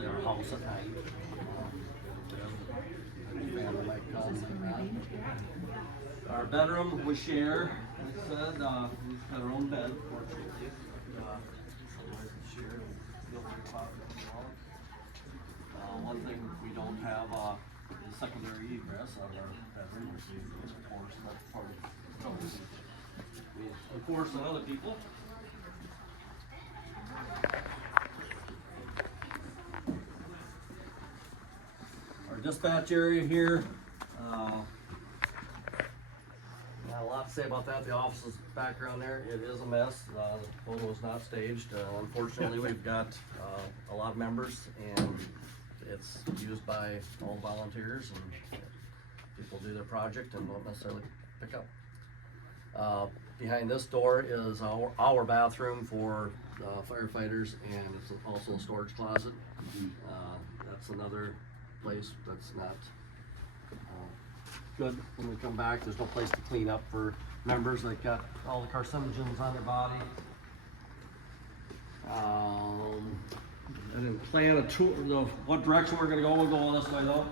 actually our house at night. Family might come like that. Our bedroom we share. Like I said, we've got our own bed, fortunately. Otherwise we share. One thing we don't have is secondary egress out of our bedroom, which is of course that's part of the code. We enforce on other people. Our dispatch area here, not a lot to say about that. The office's background there, it is a mess. The photo is not staged. Unfortunately, we've got a lot of members, and it's used by all volunteers, and people do their project and don't necessarily pick up. Behind this door is our bathroom for firefighters, and it's also a storage closet. That's another place that's not good when we come back. There's no place to clean up for members that got all the carcinogens on their body. I didn't plan a tour of what direction we're gonna go. We'll go this way though.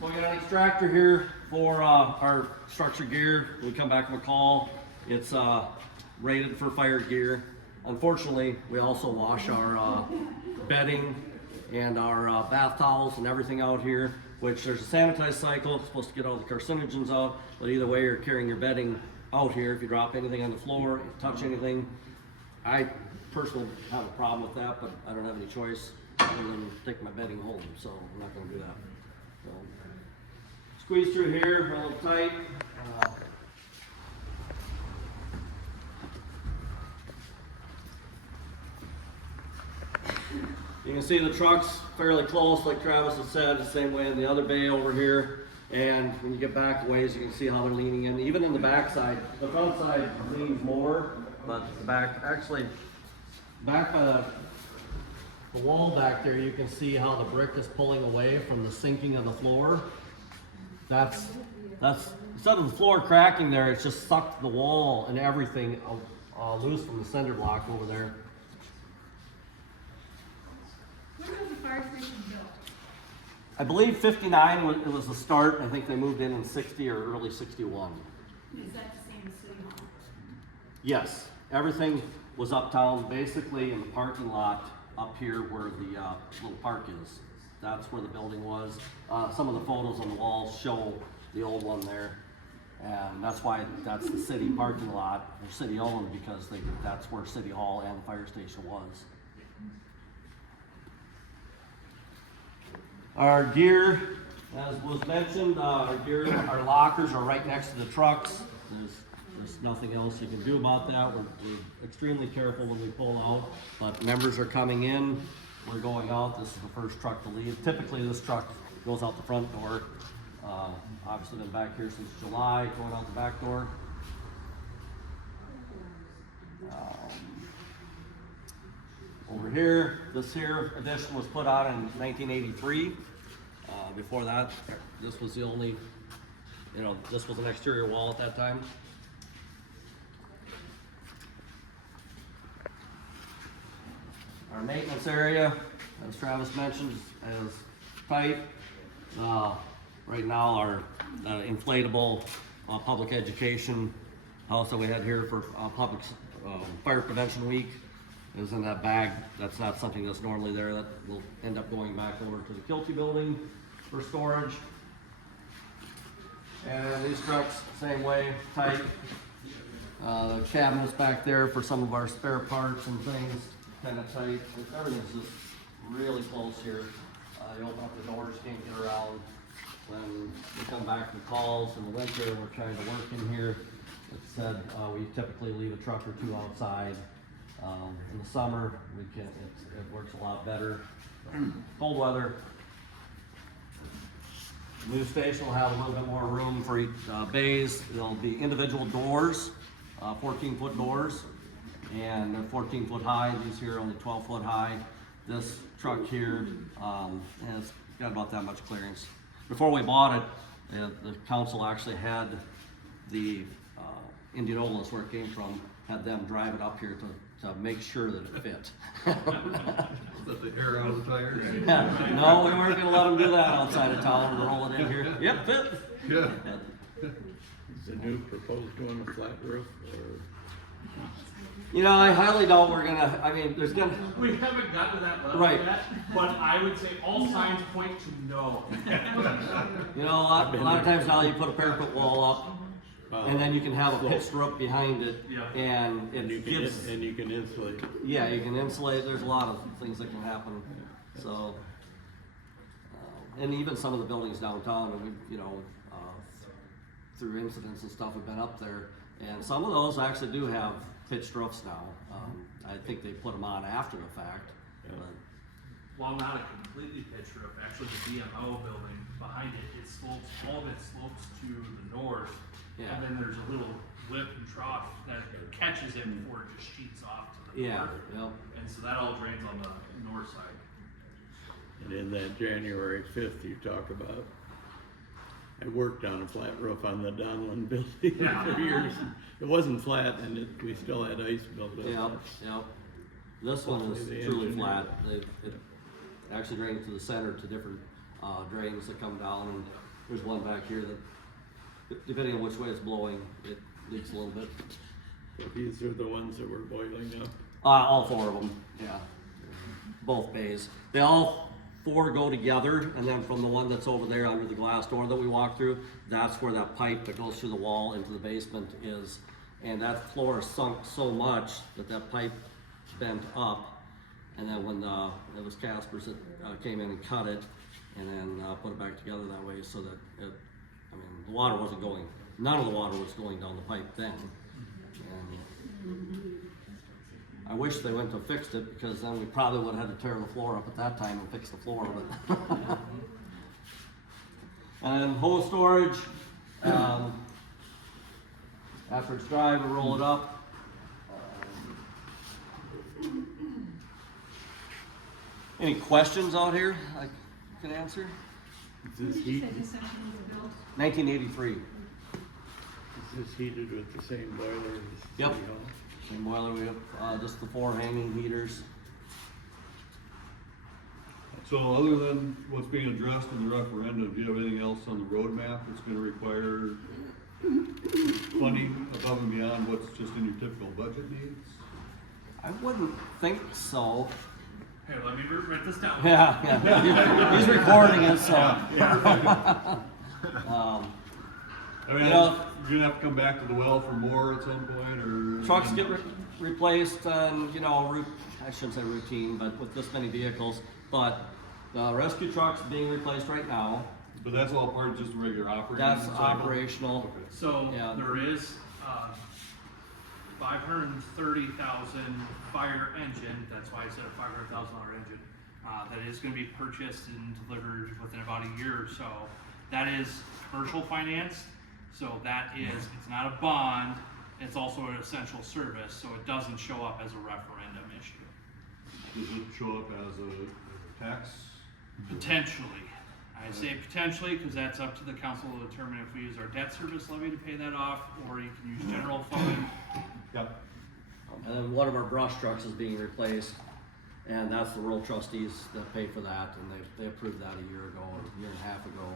So we got an extractor here for our structured gear. When we come back from a call, it's rated for fire gear. Unfortunately, we also wash our bedding and our bath towels and everything out here, which there's a sanitized cycle. It's supposed to get all the carcinogens out, but either way, you're carrying your bedding out here. If you drop anything on the floor, if you touch anything, I personally have a problem with that, but I don't have any choice other than take my bedding home, so I'm not gonna do that. So, squeeze through here, a little tight. You can see the truck's fairly close, like Travis has said, the same way in the other bay over here. And when you get back a ways, you can see how they're leaning in. Even in the back side, the front side leans more, but the back, actually, back by the wall back there, you can see how the brick is pulling away from the sinking of the floor. That's instead of the floor cracking there, it's just sucked the wall and everything loose from the cinder block over there. When was the fire station built? I believe 59 it was the start. I think they moved in 60 or early 61. Is that the same as City Hall? Yes, everything was uptown, basically in the parking lot up here where the little park is. That's where the building was. Some of the photos on the walls show the old one there. And that's why that's the city parking lot, or city owned, because that's where City Hall and the fire station was. Our gear, as was mentioned, our our lockers are right next to the trucks. There's nothing else you can do about that. We're extremely careful when we pull out, but members are coming in, we're going out. This is the first truck to leave. Typically this truck goes out the front door. Obviously been back here since July, going out the back door. Over here, this here addition was put on in 1983. Before that, this was the only, this was an exterior wall at that time. Our maintenance area, as Travis mentioned, is tight. Right now, our inflatable public education house that we had here for public fire prevention week is in that bag. That's not something that's normally there. That will end up going back over to the Kilty building for storage. And these trucks, same way, tight. The cabinets back there for some of our spare parts and things, kind of tight. Everything's just really close here. You open up the doors, can't get around. When we come back from calls in the winter, we're trying to work in here. It said we typically leave a truck or two outside. In the summer, it works a lot better. Cold weather. The new station will have a little bit more room for each bays. There'll be individual doors, 14-foot doors, and they're 14-foot high. These here are only 12-foot high. This truck here has got about that much clearance. Before we bought it, the council actually had the Indianapolis, where it came from, had them drive it up here to make sure that it fit. Let the air out of the tires. No, we weren't gonna let them do that outside of town and roll it in here. Yep, fit. Yeah. Is the new proposed one a flat roof or? You know, I highly doubt we're gonna, I mean, there's gonna, We haven't gotten to that level Right. yet, but I would say all signs point to no. you know, a lot of times now you put a parapet wall up, and then you can have a pitched roof behind it, Yeah. and it gives, And you can insulate. yeah, you can insulate, there's a lot of things that can happen, so. And even some of the buildings downtown, and we, you know, through incidents and stuff, have been up there, and some of those actually do have pitched roofs now. I think they put them on after the fact, Yeah. but, Well, not a completely pitched roof, actually the BMO building behind it, it slopes, all of it slopes to the north. Yeah. And then there's a little lip and trough that catches it before it just sheets off to the yeah, north. yep. And so that all drains on the north side. And in that January 5th you talk about, I worked on a flat roof on the Donlin building Yeah. for years. It wasn't flat and we still had ice built up. Yep, yep. This one Hopefully the is truly engineer- flat. It actually drains to the center to different, drains that come down, and there's one back here that, depending on which way it's blowing, it leaks a little bit. So these are the ones that were boiling up. All four of them, yeah. Both bays. They all four go together, and then from the one that's over there under the glass door that we walk through, that's where that pipe that goes through the wall into the basement is. And that floor sunk so much that that pipe bent up. And then when it was Casper's that came in and cut it, and then put it back together that way so that it, I mean, the water wasn't going, none of the water was going down the pipe then. And I wish they went to fixed it, because then we probably would have had to tear the floor up at that time and fix the floor, but. And hose storage, after it's dry, we roll it up. Any questions out here I can answer? Is When this did you heat, say this section was built? 1983, is this heated with the same boiler as Yep. City Hall? same boiler, we have, just the 4 hanging heaters. So other than what's being addressed in the referendum, do you have anything else on the roadmap that's gonna require funding above and beyond what's just in your typical budget needs? I wouldn't think so. Hey, let me write this down. Yeah. He's recording it, so. I mean, You know- you're gonna have to come back to the well for more at some point, or? Trucks get replaced on, you know, I shouldn't say routine, but with this many vehicles. But the rescue truck's being replaced right now. But that's all part of just the regular operating That's cycle? operational. Okay. So Yeah. there is, $530,000 fire engine, that's why I said a $500,000 engine, that is gonna be purchased and delivered within about a year or so. That is commercial financed, so that is, it's not a bond, it's also an essential service, so it doesn't show up as a referendum issue. Does it show up as a tax? Potentially. I say potentially because that's up to the council to determine if we use our debt service levy to pay that off, or you can use general fund. Yep. And then one of our brush trucks is being replaced, and that's the rural trustees that pay for that, and they approved that a year ago, or a year and a half ago.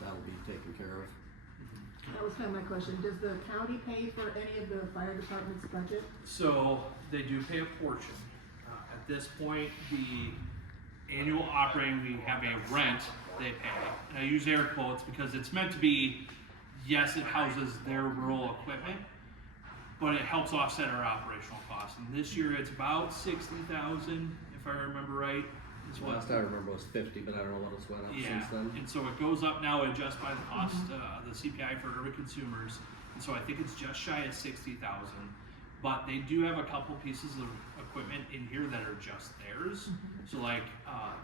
That'll be taken care of. That was kind of my question. Does the county pay for any of the fire department's budget? So they do pay a portion. At this point, the annual operating, we have a rent they pay. And I use air quotes because it's meant to be, yes, it houses their rural equipment, but it helps offset our operational costs. And this year it's about 60,000, if I remember right, is what. Last I remember was 50, but I don't know what it's went up Yeah, since then. and so it goes up now adjust by the cost, the CPI for urban consumers, and so I think it's just shy of 60,000. But they do have a couple pieces of equipment in here that are just theirs. So like,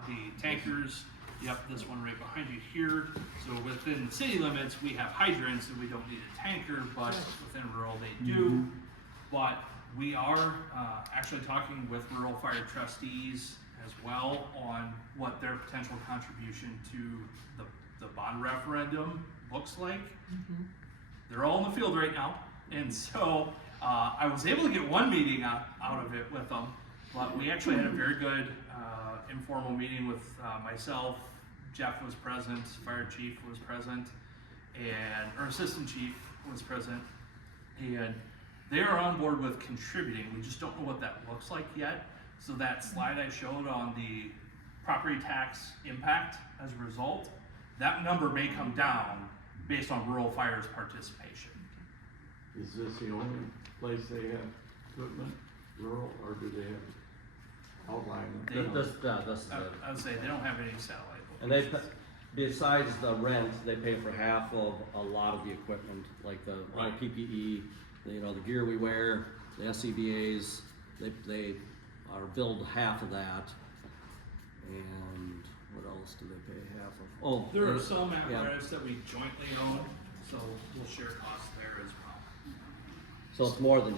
the tankers, yep, this one right behind you here. So within the city limits, we have hydrants and we don't need a tanker, but within rural they do. But we are, actually talking with rural fire trustees as well on what their potential contribution to the bond referendum looks like. They're all in the field right now, And so I was able to get one meeting out of it with them, but we actually had a very good informal meeting with myself. Jeff was present, fire chief was present, and our assistant chief was present, and they are on board with contributing. We just don't know what that looks like yet. So that slide I showed on the property tax impact as a result, that number may come down based on rural fires participation. Is this the only place they have equipment, rural, or do they have outlying? They- This is it. I would say they don't have any satellite And they, locations. besides the rent, they pay for half of a lot of the equipment, like the all Right. PPE, the gear we wear, the SCBA's, they are billed half of that. And what else do they pay half of? Oh, There are there's- some yeah. apparatus that we jointly own, so we'll share costs there as well. So it's more than just